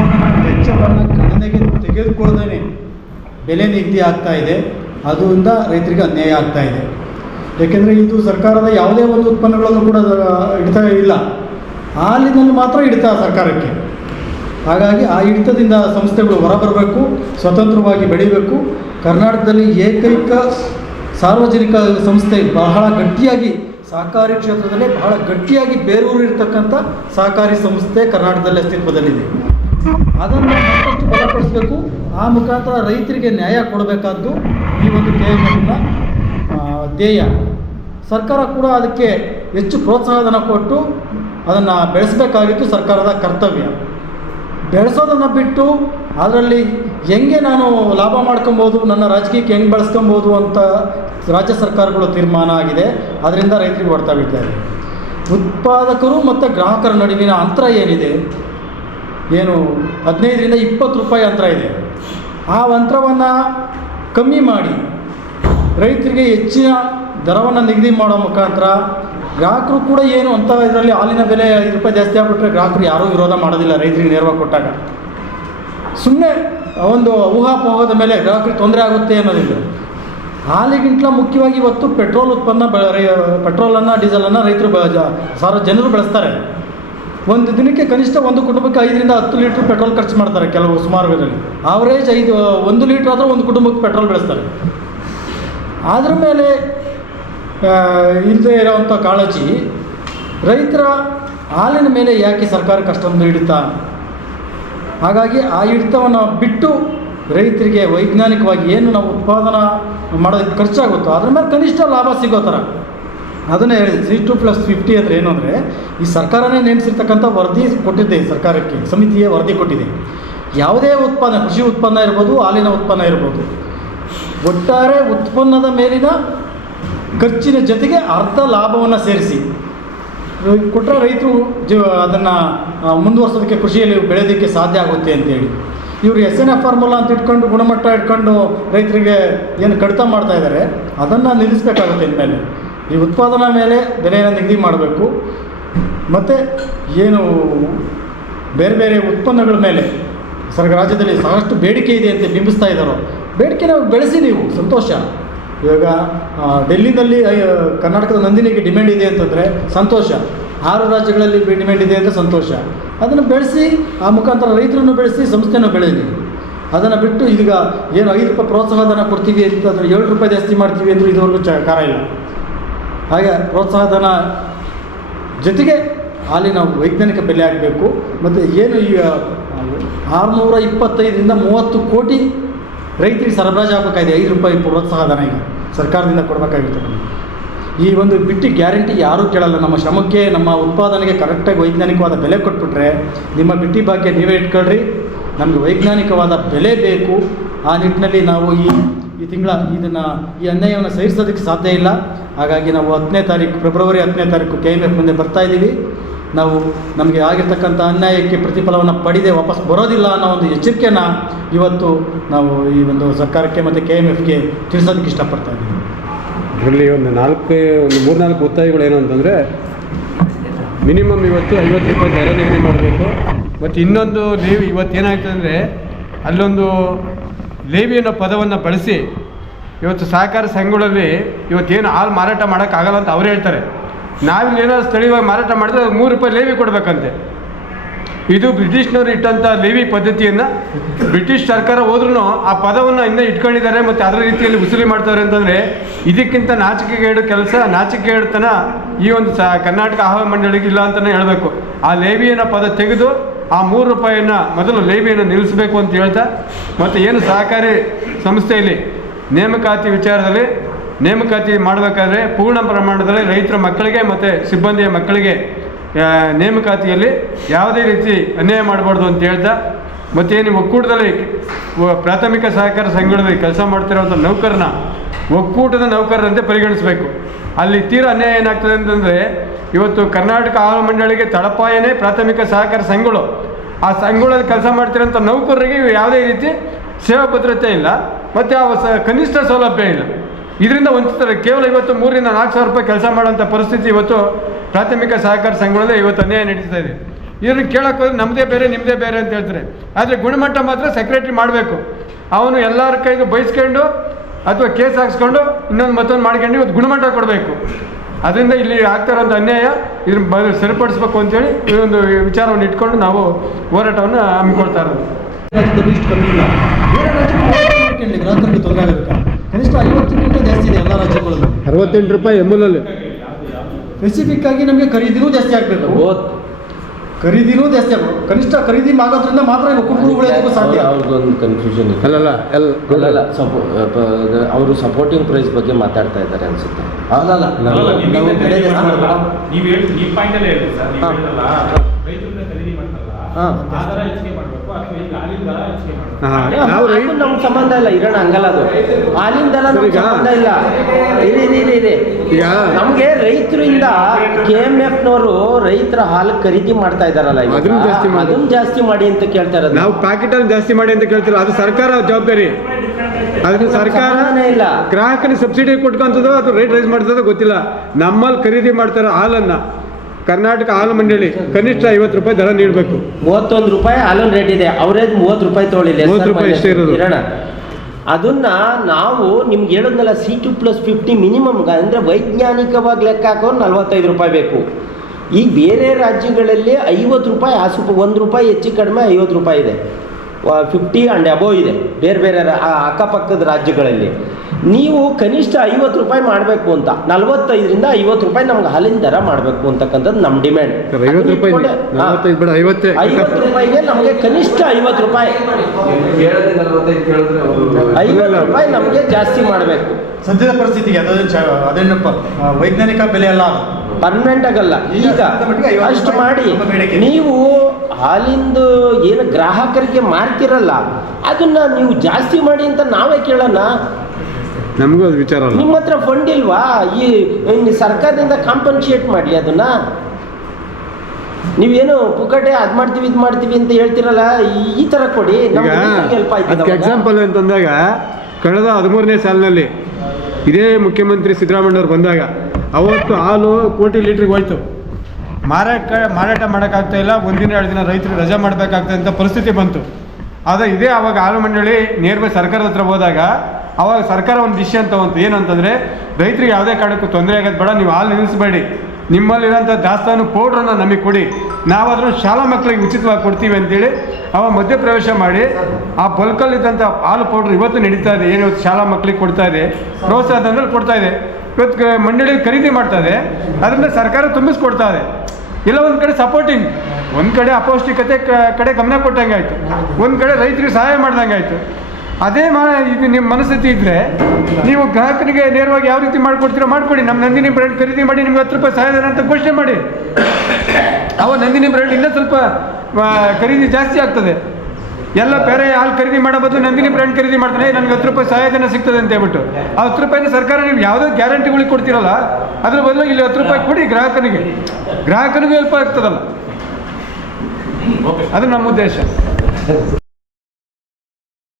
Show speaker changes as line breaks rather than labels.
ಉತ್ಪಾದನಾ ವೆಚ್ಚವನ್ನು ಗಣನೆಗೆ ತೆಗೆದುಕೊಳ್ಳದೇ ಬೆಲೆ ನಿಗದಿ ಆಗ್ತಾ ಇದೆ. ಅದರಿಂದ ರೈತರಿಗೆ ಅನ್ಯಾಯ ಆಗ್ತಾ ಇದೆ. ಏಕೆಂದರೆ ಇದು ಸರ್ಕಾರದ ಯಾವುದೇ ಒಂದು ಉತ್ಪನ್ನಗಳನ್ನು ಕೂಡ ಇಡ್ತಾ ಇಲ್ಲ. ಹಾಲಿನಲ್ಲಿ ಮಾತ್ರ ಇಡ್ತಾ ಸರ್ಕಾರಕ್ಕೆ. ಹಾಗಾಗಿ ಆ ಹಿಡಿತದಿಂದ ಸಂಸ್ಥೆಗಳು ಹೊರಬರಬೇಕು, ಸ್ವತಂತ್ರವಾಗಿ ಬೆಳೀಬೇಕು. ಕರ್ನಾಟಕದಲ್ಲಿ ಏಕೈಕ ಸಾರ್ವಜನಿಕ ಸಂಸ್ಥೆ ಬಹಳ ಗಟ್ಟಿಯಾಗಿ, ಸಹಕಾರಿ ಕ್ಷೇತ್ರದಲ್ಲಿ ಬಹಳ ಗಟ್ಟಿಯಾಗಿ ಬೇರೂರಿರ್ತಕ್ಕಂಥ ಸಹಕಾರಿ ಸಂಸ್ಥೆ ಕರ್ನಾಟಕದಲ್ಲಿ ಅಸ್ತಿತ್ವದಲ್ಲಿದೆ. ಅದನ್ನು ಮತ್ತಷ್ಟು ಬಲಪಡಿಸಬೇಕು. ಆ ಮುಖಾಂತರ ರೈತರಿಗೆ ನ್ಯಾಯ ಕೊಡಬೇಕಾದ್ದು ಈ ಒಂದು ಕೆ ಎಂ ಧ್ಯೇಯ. ಸರ್ಕಾರ ಕೂಡ ಅದಕ್ಕೆ ಹೆಚ್ಚು ಪ್ರೋತ್ಸಾಹಧನ ಕೊಟ್ಟು ಅದನ್ನು ಬೆಳೆಸಬೇಕಾಗಿತ್ತು ಸರ್ಕಾರದ ಕರ್ತವ್ಯ. ಬೆಳೆಸೋದನ್ನು ಬಿಟ್ಟು ಅದರಲ್ಲಿ ಹೆಂಗೆ ನಾನು ಲಾಭ ಮಾಡ್ಕೊಬೋದು, ನನ್ನ ರಾಜಕೀಯಕ್ಕೆ ಹೆಂಗೆ ಬಳಸ್ಕೊಬೋದು ಅಂತ ರಾಜ್ಯ ಸರ್ಕಾರಗಳು ತೀರ್ಮಾನ ಆಗಿದೆ. ಅದರಿಂದ ರೈತರಿಗೆ ಹೊಡ್ತಾ ಬಿಡ್ತಾ ಇದೆ ಉತ್ಪಾದಕರು ಮತ್ತು ಗ್ರಾಹಕರ ನಡುವಿನ ಅಂತರ ಏನಿದೆ? ಏನು, ಹದಿನೈದರಿಂದ ಇಪ್ಪತ್ತು ರೂಪಾಯಿ ಅಂತರ ಇದೆ. ಆ ಅಂತರವನ್ನು ಕಮ್ಮಿ ಮಾಡಿ. ರೈತರಿಗೆ ಹೆಚ್ಚಿನ ದರವನ್ನು ನಿಗದಿ ಮಾಡೋ ಮುಖಾಂತರ ಗ್ರಾಹಕರು ಕೂಡ ಏನು ಅಂತ ಇದರಲ್ಲಿ ಹಾಲಿನ ಬೆಲೆ ಐದು ರೂಪಾಯಿ ಜಾಸ್ತಿ ಆಗ್ಬಿಟ್ರೆ ಗ್ರಾಹಕರು ಯಾರೂ ವಿರೋಧ ಮಾಡೋದಿಲ್ಲ, ರೈತರಿಗೆ ನೇರವಾಗಿ ಕೊಟ್ಟಾಗ. ಸುಮ್ಮನೆ ಒಂದು ಊಹಾಪೋಹದ ಮೇಲೆ ಗ್ರಾಹಕರಿಗೆ ತೊಂದರೆ ಆಗುತ್ತೆ ಅನ್ನೋದಿಲ್ಲ. ಹಾಲಿಗಿಂತಲ ಮುಖ್ಯವಾಗಿ ಇವತ್ತು ಪೆಟ್ರೋಲ್ ಉತ್ಪನ್ನ ಬೆ ಪೆಟ್ರೋಲನ್ನು, ಡೀಸೆಲನ್ನು ರೈತರು ಬ, ಜ ಬೆಳೆಸ್ತಾರೆ. ಒಂದು ದಿನಕ್ಕೆ ಕನಿಷ್ಠ ಒಂದು ಕುಟುಂಬಕ್ಕೆ ಐದರಿಂದ ಹತ್ತು ಲೀಟ್ರ್ ಪೆಟ್ರೋಲ್ ಖರ್ಚು ಮಾಡ್ತಾರೆ ಕೆಲವು ಸುಮಾರು ಆವರೇಜ್ ಐದು ಒಂದು ಲೀಟ್ರ್ ಆದರೂ ಒಂದು ಕುಟುಂಬಕ್ಕೆ ಪೆಟ್ರೋಲ್ ಬೆಳೆಸ್ತಾರೆ. ಅದ್ರ ಮೇಲೆ ಇಲ್ಲದೆ ಇರೋವಂಥ ಕಾಳಜಿ, ರೈತರ ಹಾಲಿನ ಮೇಲೆ ಯಾಕೆ ಸರ್ಕಾರಕ್ಕೆ ಅಷ್ಟೊಂದು ಹಿಡಿತ ಹಾಗಾಗಿ ಆ ಹಿಡಿತವನ್ನು ಬಿಟ್ಟು ರೈತರಿಗೆ ವೈಜ್ಞಾನಿಕವಾಗಿ ಏನು ನಾವು ಉತ್ಪಾದನಾ ಮಾಡೋದಕ್ಕೆ ಖರ್ಚಾಗುತ್ತೋ, ಅದ್ರ ಮೇಲೆ ಕನಿಷ್ಠ ಲಾಭ ಸಿಗೋ ಥರ. ಅದನ್ನೇ ಹೇಳಿ ಸಿ ಟು ಪ್ಲಸ್ ಫಿಫ್ಟಿ ಅಂದರೆ ಏನು ಅಂದರೆ, ಈ ಸರ್ಕಾರನೇ ನೇಮಿಸಿರ್ತಕ್ಕಂಥ ವರದಿ ಕೊಟ್ಟಿದೆ ಸರ್ಕಾರಕ್ಕೆ, ಸಮಿತಿಯೇ ವರದಿ ಕೊಟ್ಟಿದೆ. ಯಾವುದೇ ಉತ್ಪನ್ನ, ಕೃಷಿ ಉತ್ಪನ್ನ ಇರ್ಬೋದು, ಹಾಲಿನ ಉತ್ಪನ್ನ ಇರ್ಬೋದು, ಒಟ್ಟಾರೆ ಉತ್ಪನ್ನದ ಮೇಲಿನ ಖರ್ಚಿನ ಜೊತೆಗೆ ಅರ್ಧ ಲಾಭವನ್ನು ಸೇರಿಸಿ. ಕೊಟ್ಟರೆ ರೈತರು ಜೀವ, ಅದನ್ನು ಮುಂದುವರ್ಸೋದಕ್ಕೆ, ಕೃಷಿಯಲ್ಲಿ ಬೆಳೆಯೋದಕ್ಕೆ ಸಾಧ್ಯ ಆಗುತ್ತೆ ಅಂತೇಳಿ. ಇವರು ಎಸ್ ಎನ್ ಎಫ್ ಫಾರ್ಮುಲಾ ಅಂತ ಇಟ್ಕೊಂಡು, ಗುಣಮಟ್ಟ ಇಟ್ಕೊಂಡು ರೈತರಿಗೆ ಏನು ಕಡಿತ ಮಾಡ್ತಾ ಇದ್ದಾರೆ ಅದನ್ನು ನಿಲ್ಲಿಸಬೇಕಾಗುತ್ತೆ ಇನ್ಮೇಲೆ. ಈ ಉತ್ಪಾದನಾ ಮೇಲೆ ಬೆಲೆಯನ್ನು ನಿಗದಿ ಮಾಡಬೇಕು. ಮತ್ತು ಏನು ಬೇರೆ ಬೇರೆ ಉತ್ಪನ್ನಗಳ ಮೇಲೆ ಸರ್ ರಾಜ್ಯದಲ್ಲಿ ಸಾಕಷ್ಟು ಬೇಡಿಕೆ ಇದೆ ಅಂತ ಬಿಂಬಿಸ್ತಾ ಇದ್ದಾರೋ ಬೇಡಿಕೆನ ಬೆಳೆಸಿ ನೀವು, ಸಂತೋಷ. ಇವಾಗ ಡೆಲ್ಲಿನಲ್ಲಿ ಕರ್ನಾಟಕದ ನಂದಿನಿಗೆ ಡಿಮ್ಯಾಂಡ್ ಇದೆ ಅಂತಂದರೆ ಸಂತೋಷ. ಆರು ರಾಜ್ಯಗಳಲ್ಲಿ ಡಿಮ್ಯಾಂಡ್ ಇದೆ ಅಂದರೆ ಸಂತೋಷ. ಅದನ್ನು ಬೆಳೆಸಿ, ಆ ಮುಖಾಂತರ ರೈತರನ್ನು ಬೆಳೆಸಿ, ಸಂಸ್ಥೆಯನ್ನು ಬೆಳೆದಿ ಅದನ್ನು ಬಿಟ್ಟು ಈಗ ಏನು ಐದು ರೂಪಾಯಿ ಪ್ರೋತ್ಸಾಹಧನ ಕೊಡ್ತೀವಿ ಅಂತ ಅದನ್ನು ಏಳು ರೂಪಾಯಿ ಜಾಸ್ತಿ ಮಾಡ್ತೀವಿ ಅಂದರೆ ಇದುವರೆಗೂ ಚ ಕಾರ ಇಲ್ಲ. ಹಾಗೆ ಪ್ರೋತ್ಸಾಹಧನ ಜೊತೆಗೆ ಅಲ್ಲಿ ನಾವು ವೈಜ್ಞಾನಿಕ ಬೆಲೆ ಆಗಬೇಕು. ಮತ್ತು ಏನು ಈಗ ಆರುನೂರ ಇಪ್ಪತ್ತೈದರಿಂದ ಮೂವತ್ತು ಕೋಟಿ ರೈತರಿಗೆ ಸರಬರಾಜು ಆಗಬೇಕಾಗಿದೆ. ಐದು ರೂಪಾಯಿ ಪ್ರೋತ್ಸಾಹಧನ ಈಗ ಸರ್ಕಾರದಿಂದ ಕೊಡಬೇಕಾಗಿರ್ತದೆ ಈ ಒಂದು ಬಿಟ್ಟು ಗ್ಯಾರಂಟಿ ಯಾರೂ ಕೇಳಲ್ಲ. ನಮ್ಮ ಶ್ರಮಕ್ಕೆ, ನಮ್ಮ ಉತ್ಪಾದನೆಗೆ ಕರೆಕ್ಟಾಗಿ ವೈಜ್ಞಾನಿಕವಾದ ಬೆಲೆ ಕೊಟ್ಬಿಟ್ರೆ ನಿಮ್ಮ ಬಿಟ್ಟಿ ಭಾಗ್ಯ ನೀವೇ ಇಟ್ಕೊಳ್ರಿ. ನಮಗೆ ವೈಜ್ಞಾನಿಕವಾದ ಬೆಲೆ ಬೇಕು. ಆ ನಿಟ್ಟಿನಲ್ಲಿ ನಾವು ಈ ಈ ತಿಂಗಳ ಇದನ್ನು ಈ ಅನ್ಯಾಯವನ್ನು ಸಹಿಸೋದಕ್ಕೆ ಸಾಧ್ಯ ಇಲ್ಲ. ಹಾಗಾಗಿ ನಾವು ಹತ್ತನೇ ತಾರೀಕು, ಫೆಬ್ರವರಿ ಹತ್ತನೇ ತಾರೀಕು ಕೆ ಎಂ ಎಫ್ ಮುಂದೆ ಬರ್ತಾ ಇದ್ದೀವಿ. ನಾವು ನಮಗೆ ಆಗಿರ್ತಕ್ಕಂಥ ಅನ್ಯಾಯಕ್ಕೆ ಪ್ರತಿಫಲವನ್ನು ಪಡೆದೆ ವಾಪಸ್ ಬರೋದಿಲ್ಲ ಅನ್ನೋ ಒಂದು ಎಚ್ಚರಿಕೆಯನ್ನು ಇವತ್ತು ನಾವು ಈ ಒಂದು ಸರ್ಕಾರಕ್ಕೆ ಮತ್ತು ಕೆ ಎಂ ಎಫ್ಗೆ ತಿಳಿಸೋದಕ್ಕೆ ಇಷ್ಟಪಡ್ತಾ ಇದ್ದೀವಿ.
ಇದರಲ್ಲಿ ಒಂದು ನಾಲ್ಕು, ಒಂದು ಮೂರ್ನಾಲ್ಕು ಒತ್ತಾಯಗಳು ಏನು ಅಂತಂದರೆ, ಮಿನಿಮಮ್ ಇವತ್ತು ಐವತ್ತು ರೂಪಾಯಿ ದರ ಮಾಡಬೇಕು. ಮತ್ತು ಇನ್ನೊಂದು ನೀವು ಇವತ್ತು ಏನಾಗ್ತದೆ ಅಂದರೆ, ಅಲ್ಲೊಂದು ಲೇವಿ ಅನ್ನೋ ಪದವನ್ನು ಬಳಸಿ ಇವತ್ತು ಸಹಕಾರ ಸಂಘಗಳಲ್ಲಿ ಇವತ್ತೇನು ಹಾಲು ಮಾರಾಟ ಮಾಡೋಕ್ಕಾಗಲ್ಲ ಅಂತ ಅವ್ರು ಹೇಳ್ತಾರೆ. ನಾವಿಲ್ಲಿ ಏನೋ ಸ್ಥಳೀಯವಾಗಿ ಮಾರಾಟ ಮಾಡಿದ್ರೆ ಮೂರು ರೂಪಾಯಿ ಲೇವಿ ಕೊಡಬೇಕಂತೆ. ಇದು ಬ್ರಿಟಿಷ್ನವರು ಇಟ್ಟಂಥ ಲೇವಿ ಪದ್ಧತಿಯನ್ನು ಬ್ರಿಟಿಷ್ ಸರ್ಕಾರ ಹೋದ್ರೂ ಆ ಪದವನ್ನು ಇನ್ನೂ ಇಟ್ಕೊಂಡಿದ್ದಾರೆ ಮತ್ತು ಅದರ ರೀತಿಯಲ್ಲಿ ವಸೂಲಿ ಮಾಡ್ತಾರೆ ಅಂತಂದರೆ ಇದಕ್ಕಿಂತ ನಾಚಿಕೆಗೇಡು ಕೆಲಸ, ನಾಚಿಕೆಗೇಡುತನ ಈ ಒಂದು ಸ, ಕರ್ನಾಟಕ ಆಹಾರ ಮಂಡಳಿಗೆ ಇಲ್ಲ ಅಂತಲೇ ಹೇಳಬೇಕು. ಆ ಲೇವಿಯನ್ನ ಪದ ತೆಗೆದು ಆ ಮೂರು ರೂಪಾಯಿಯನ್ನು ಮೊದಲು ಲೇವಿಯನ್ನು ನಿಲ್ಲಿಸಬೇಕು ಅಂತ ಹೇಳ್ತಾ, ಮತ್ತು ಏನು ಸಹಕಾರಿ ಸಂಸ್ಥೆಯಲ್ಲಿ ನೇಮಕಾತಿ ವಿಚಾರದಲ್ಲಿ, ನೇಮಕಾತಿ ಮಾಡಬೇಕಾದ್ರೆ ಪೂರ್ಣ ಪ್ರಮಾಣದಲ್ಲಿ ರೈತರ ಮಕ್ಕಳಿಗೆ ಮತ್ತು ಸಿಬ್ಬಂದಿಯ ಮಕ್ಕಳಿಗೆ ನೇಮಕಾತಿಯಲ್ಲಿ ಯಾವುದೇ ರೀತಿ ಅನ್ಯಾಯ ಮಾಡಬಾರ್ದು ಅಂತ ಹೇಳ್ತಾ ಮತ್ತೇನು ಒಕ್ಕೂಟದಲ್ಲಿ ಪ್ರಾಥಮಿಕ ಸಹಕಾರ ಸಂಘಗಳಲ್ಲಿ ಕೆಲಸ ಮಾಡ್ತಿರೋಂಥ ನೌಕರನ ಒಕ್ಕೂಟದ ನೌಕರರಂತೆ ಪರಿಗಣಿಸಬೇಕು. ಅಲ್ಲಿ ತೀರ ಅನ್ಯಾಯ ಏನಾಗ್ತದೆ ಅಂತಂದರೆ, ಇವತ್ತು ಕರ್ನಾಟಕ ಆಹಾರ ಮಂಡಳಿಗೆ ತಳಪಾಯನೇ ಪ್ರಾಥಮಿಕ ಸಹಕಾರ ಸಂಘಗಳು. ಆ ಸಂಘಗಳಲ್ಲಿ ಕೆಲಸ ಮಾಡ್ತಿರೋಂಥ ನೌಕರರಿಗೆ ಯಾವುದೇ ರೀತಿ ಸೇವಾ ಭದ್ರತೆ ಇಲ್ಲ, ಮತ್ತು ಆ ಸ ಕನಿಷ್ಠ ಸೌಲಭ್ಯ ಇಲ್ಲ. ಇದರಿಂದ ವಂಚಿತರೆ ಕೇವಲ ಇವತ್ತು ಮೂರರಿಂದ ನಾಲ್ಕು ಸಾವಿರ ರೂಪಾಯಿ ಕೆಲಸ ಮಾಡೋಂಥ ಪರಿಸ್ಥಿತಿ ಇವತ್ತು ಪ್ರಾಥಮಿಕ ಸಹಕಾರ ಸಂಘಗಳಲ್ಲಿ ಇವತ್ತು ಅನ್ಯಾಯ ನಡೀತಾ ಇದೆ. ಇದನ್ನು ಕೇಳೋಕ್ಕೋದ್ರೆ ನಮ್ಮದೇ ಬೇರೆ ನಿಮ್ಮದೇ ಬೇರೆ ಅಂತ ಹೇಳ್ತಾರೆ. ಆದರೆ ಗುಣಮಟ್ಟ ಮಾತ್ರ ಸೆಕ್ರೆಟ್ರಿ ಮಾಡಬೇಕು. ಅವನು ಎಲ್ಲರ ಕೈಗೂ ಬೈಸ್ಕೊಂಡು ಅಥವಾ ಕೇಸ್ ಹಾಕ್ಸ್ಕೊಂಡು ಇನ್ನೊಂದು ಮತ್ತೊಂದು ಮಾಡ್ಕೊಂಡು ಇವತ್ತು ಗುಣಮಟ್ಟ ಕೊಡಬೇಕು. ಅದರಿಂದ ಇಲ್ಲಿ ಆಗ್ತಾ ಇರೋಂಥ ಅನ್ಯಾಯ ಇದನ್ನ ಬ ಸರಿಪಡಿಸ್ಬೇಕು ಅಂತೇಳಿ ಈ ಒಂದು ವಿಚಾರವನ್ನು ಇಟ್ಕೊಂಡು ನಾವು ಹೋರಾಟವನ್ನು ಹಮ್ಮಿಕೊಳ್ತಾ ಇರೋದು.
ಕನಿಷ್ಠ ಐವತ್ತಕ್ಕಿಂತ ಜಾಸ್ತಿ ಇದೆ ಎಲ್ಲ ರಾಜ್ಯಗಳಲ್ಲೂ.
ಅರವತ್ತೆಂಟು ರೂಪಾಯಿ ಎಮ್ಮಲಲ್ಲಿ
ಸ್ಪೆಸಿಫಿಕ್ ಆಗಿ ನಮಗೆ ಖರೀದಿನೂ ಜಾಸ್ತಿ ಆಗಬೇಕು ಖರೀದಿನೂ ಜಾಸ್ತಿ ಆಗ್ಬೋದು ಕನಿಷ್ಠ ಖರೀದಿ ಮಾಡೋದ್ರಿಂದ ಮಾತ್ರ ಒಕ್ಕೂಟಗಳು ಸಾಧ್ಯ.
ಅವ್ರದ್ದೊಂದು ಕನ್ಫ್ಯೂಷನ್ ಇದೆ
ಅಲ್ಲಲ್ಲ ಎಲ್ಲ
ಅಲ್ಲಲ್ಲ ಸಪೋ ಅವರು ಸಪೋರ್ಟಿಂಗ್ ಪ್ರೈಸ್ ಬಗ್ಗೆ ಮಾತಾಡ್ತಾ ಇದ್ದಾರೆ ಅನ್ಸುತ್ತೆ.
ಅಲ್ಲಲ್ಲ
ನಾವು-
ಹೇಳಿ ನೀವು ಪಾಯಿಂಟಲ್ಲೇ ಹೇಳಿ ಸರ್ ನೀವು
ಹೇಳಲ್ಲ
ಹೇಳಿದ್ರಲ್ಲ ಖರೀದಿ ಮಾಡ್ತಾರಲ್ಲ
ಹಾ.
ಆ ಹೆಚ್ಚಿಗೆ ಮಾಡಬೇಕು ಅಥವಾ ಈಗ ಹಾಲಿನ ದರ ಹೆಚ್ಚಿಗೆ ಮಾಡಬೇಕು.
ನಾವು
ಸಂಬಂಧ ಇಲ್ಲ ಇರೋಣ ಹಂಗಲ್ಲ ಅದು. ಹಾಲಿನ ದರ ಸಂಬಂಧ ಇಲ್ಲ. ಇರಿ
ಈಗ
ನಮಗೆ ರೈತರಿಂದ ಕೆ ಎಂ ಎಫ್ ನವರು ರೈತರ ಹಾಲು ಖರೀದಿ ಮಾಡ್ತಾ ಇದಾರಲ್ಲ
ಅದನ್ನ ಜಾಸ್ತಿ ಮಾಡಿ.
ಅದನ್ನ ಜಾಸ್ತಿ ಮಾಡಿ ಅಂತ ಕೇಳ್ತಾ ಇರೋದು.
ನಾವು ಪ್ಯಾಕೆಟಲ್ಲಿ ಜಾಸ್ತಿ ಮಾಡಿ ಅಂತ ಕೇಳ್ತೀರ ಅದು ಸರ್ಕಾರ ಜವಾಬ್ದಾರಿ. ಅದಕ್ಕೆ ಸರ್ಕಾರ
ಗ್ರಾಹಕನ ಇಲ್ಲ.
ಗ್ರಾಹಕನಿಗೆ ಸಬ್ಸಿಡಿ ಕೊಟ್ಕೊಂತದೋ ಅಥವಾ ರೇಟ್ ರೈಸ್ ಮಾಡ್ತದೋ ಗೊತ್ತಿಲ್ಲ. ನಮ್ಮಲ್ಲಿ ಖರೀದಿ ಮಾಡ್ತಾರೆ ಹಾಲನ್ನ ಕರ್ನಾಟಕ ಹಾಲು ಮಂಡಳಿ ಕನಿಷ್ಠ ಐವತ್ತು ರೂಪಾಯಿ ದರ ನೀಡಬೇಕು.
ಮೂವತ್ತೊಂದು ರೂಪಾಯಿ ಹಾಲಿನ ರೇಟ್ ಇದೆ. ಅವರೇಜ್ ಮೂವತ್ತು ರೂಪಾಯಿ ತಗೊಳ್ಳಿ.
ಮೂವತ್ತು ರೂಪಾಯಿ ಇಷ್ಟೇ ಇರೋದು.
ಇರೋಣ ಅದನ್ನ ನಾವು ನಿಮ್ಗೆ ಹೇಳೋದ್ನಲ್ಲ C two plus fifty minimum ಅಂದರೆ ವೈಜ್ಞಾನಿಕವಾಗಿ ಲೆಕ್ಕ ಹಾಕೋರು ನಲ್ವತ್ತೈದು ರೂಪಾಯಿ ಬೇಕು. ಈಗ ಬೇರೆ ರಾಜ್ಯಗಳಲ್ಲಿ ಐವತ್ತು ರೂಪಾಯಿ ಆಸು ಒಂದು ರೂಪಾಯಿ ಹೆಚ್ಚು ಕಡಿಮೆ ಐವತ್ತು ರೂಪಾಯಿ ಇದೆ. ಫಿಫ್ಟಿ ಆ್ಯಂಡ್ ಅಬೋವ್ ಇದೆ, ಬೇರೆ ಬೇರೆ ಆ ಅಕ್ಕಪಕ್ಕದ ರಾಜ್ಯಗಳಲ್ಲಿ. ನೀವು ಕನಿಷ್ಠ ಐವತ್ತು ರೂಪಾಯಿ ಮಾಡಬೇಕು ಅಂತ ನಲವತ್ತೈದರಿಂದ ಐವತ್ತು ರೂಪಾಯಿ ನಮ್ಗೆ ಹಾಲಿನ ದರ ಮಾಡಬೇಕು ಅಂತಕ್ಕಂಥದ್ದು ನಮ್ಮ ಡಿಮ್ಯಾಂಡ್.
ಐವತ್ತು ರೂಪಾಯಿ ನಲವತ್ತೈದು ಬೇಡ ಐವತ್ತೇ.
ಐವತ್ತು ರೂಪಾಯಿಗೆ ನಮಗೆ ಕನಿಷ್ಠ ಐವತ್ತು ರೂಪಾಯಿ. ಐವತ್ತು ರೂಪಾಯಿ ನಮಗೆ ಜಾಸ್ತಿ ಮಾಡಬೇಕು.
ಸದ್ಯದ ಪರಿಸ್ಥಿತಿಗೆ ಅದೇನು ವೈಜ್ಞಾನಿಕ ಬೆಲೆ ಅಲ್ಲ
ಪರ್ಮನೆಂಟ್ ಆಗಲ್ಲ.
ಈಗ
ಅಷ್ಟು ಮಾಡಿ. ನೀವು ಹಾಲಿಂದು ಏನು ಗ್ರಾಹಕರಿಗೆ ಮಾರ್ತಿರಲ್ಲ ಅದನ್ನ ನೀವು ಜಾಸ್ತಿ ಮಾಡಿ ಅಂತ ನಾವೇ ಕೇಳೋಣ.
ನಮಗೂ ಅದು ವಿಚಾರ ಅಲ್ಲ.
ನಿಮ್ಮ ಹತ್ರ ಫಂಡ್ ಇಲ್ವಾ? ಈ ಈ ಸರ್ಕಾರದಿಂದ ಕಾಂಪನ್ಸೇಟ್ ಮಾಡಿ ಅದನ್ನ? ನೀವೇನು ಪುಕಟೆ ಅದ್ ಮಾಡ್ತೀವಿ ಇದು ಮಾಡ್ತೀವಿ ಅಂತ ಹೇಳ್ತಿರಲ್ಲ ಈ- ತರ ಕೊಡಿ.
ಈಗ
ಹೆಲ್ಪ್
ಅದಕ್ಕೆ ಎಕ್ಸಾಂಪಲ್ ಅಂತಂದಾಗ ಕಳೆದ ಹದಿಮೂರನೇ ಸಾಲಿನಲ್ಲಿ ಇದೇ ಮುಖ್ಯಮಂತ್ರಿ ಸಿದ್ದರಾಮಯ್ಯವ್ರು ಬಂದಾಗ ಅವತ್ತು ಹಾಲು ಕೋಟಿ ಲೀಟ್ರಿಗೆ ಹೋಯ್ತು. ಮಾರಾಟ ಮಾರಾಟ ಮಾಡೋಕ್ಕಾಗ್ತಾ ಇಲ್ಲ ಒಂದಿನ ಎರಡು ದಿನ ರೈತರು ರಜಾ ಮಾಡಬೇಕಾಗ್ತದೆ ಅಂತ ಪರಿಸ್ಥಿತಿ ಬಂತು. ಆದರೆ ಇದೇ ಆವಾಗ ಹಾಲು ಮಂಡಳಿ ನೇರ ಸರ್ಕಾರದ ಹತ್ರ ಹೋದಾಗ ಅವಾಗ ಸರ್ಕಾರ ಒಂದು ಡಿಸಿಷನ್ ತೊಗೊಂತು. ಏನು ಅಂತಂದರೆ, ರೈತರಿಗೆ ಯಾವುದೇ ಕಾರಣಕ್ಕೂ ತೊಂದರೆ ಆಗೋದು ಬೇಡ, ನೀವು ಹಾಲು ನಿಲ್ಲಿಸಬೇಡಿ. ನಿಮ್ಮಲ್ಲಿರೋಂಥ ದಾಸ್ತಾನು ಪೌಡ್ರನ್ನು ನಮಗೆ ಕೊಡಿ. ನಾವಾದರೂ ಶಾಲಾ ಮಕ್ಕಳಿಗೆ ಉಚಿತವಾಗಿ ಕೊಡ್ತೀವಿ ಅಂತೇಳಿ ಅವ ಮಧ್ಯಪ್ರವೇಶ ಮಾಡಿ, ಆ ಬಲ್ಕಲ್ಲಿದ್ದಂಥ ಹಾಲು ಪೌಡ್ರ್ ಇವತ್ತು ನಡೀತಾ ಇದೆ. ಏನು ಇವತ್ತು ಶಾಲಾ ಮಕ್ಕಳಿಗೆ ಕೊಡ್ತಾ ಇದೆ. ಪ್ರೋತ್ಸಾಹದಲ್ಲಿ ಕೊಡ್ತಾ ಇದೆ. ಇವತ್ತು ಮಂಡಳಿ ಖರೀದಿ ಮಾಡ್ತಾ ಇದೆ. ಅದರಿಂದ ಸರ್ಕಾರ ತುಂಬಿಸ್ಕೊಡ್ತಾ ಇದೆ. ಇಲ್ಲ, ಒಂದು ಕಡೆ ಸಪೋರ್ಟಿಂಗ್ ಒಂದು ಕಡೆ ಅಪೌಷ್ಟಿಕತೆ ಕಡೆ ಗಮನ ಕೊಟ್ಟಂಗೆ ಆಯಿತು. ಒಂದು ಕಡೆ ರೈತರಿಗೆ ಸಹಾಯ ಮಾಡ್ದಂಗೆ ಆಯಿತು. ಅದೇ ಮಾ ಇದು ನಿಮ್ಮ ಮನಸ್ಥಿತಿ ಇದ್ದರೆ ನೀವು ಗ್ರಾಹಕನಿಗೆ ನೇರವಾಗಿ ಯಾವ ರೀತಿ ಮಾಡ್ಕೊಡ್ತೀರೋ ಮಾಡ್ಕೊಡಿ. ನಮ್ಮ ನಂದಿನಿ ಬ್ರ್ಯಾಂಡ್ ಖರೀದಿ ಮಾಡಿ ನಿಮ್ಗೆ ಹತ್ತು ರೂಪಾಯಿ ಸಹಾಯಧನ ಅಂತ ಘೋಷಣೆ ಮಾಡಿ. ಅವ ನಂದಿನಿ ಬ್ರ್ಯಾಂಡ್ ಇನ್ನೂ ಸ್ವಲ್ಪ ಖರೀದಿ ಜಾಸ್ತಿ ಆಗ್ತದೆ. ಎಲ್ಲ ಬೇರೆ ಹಾಲು ಖರೀದಿ ಮಾಡೋ ಬದಲು ನಂದಿನಿ ಬ್ರ್ಯಾಂಡ್ ಖರೀದಿ ಮಾಡ್ತಾನೆ. ನನಗೆ ಹತ್ತು ರೂಪಾಯಿ ಸಹಾಯಧನ ಸಿಗ್ತದೆ ಅಂತ ಹೇಳ್ಬಿಟ್ಟು. ಆ ಹತ್ತು ರೂಪಾಯಿನ ಸರ್ಕಾರ ನೀವು ಯಾವುದೋ ಗ್ಯಾರಂಟಿಗಳಿಗೆ ಕೊಡ್ತೀರಲ್ಲ, ಅದ್ರ ಬದಲು ಇಲ್ಲಿ ಹತ್ತು ರೂಪಾಯಿ ಕೊಡಿ ಗ್ರಾಹಕನಿಗೆ. ಗ್ರಾಹಕನಿಗೂ ಹೆಲ್ಪ್ ಆಗ್ತದಲ್ಲ. ಅದು ನಮ್ಮ ಉದ್ದೇಶ.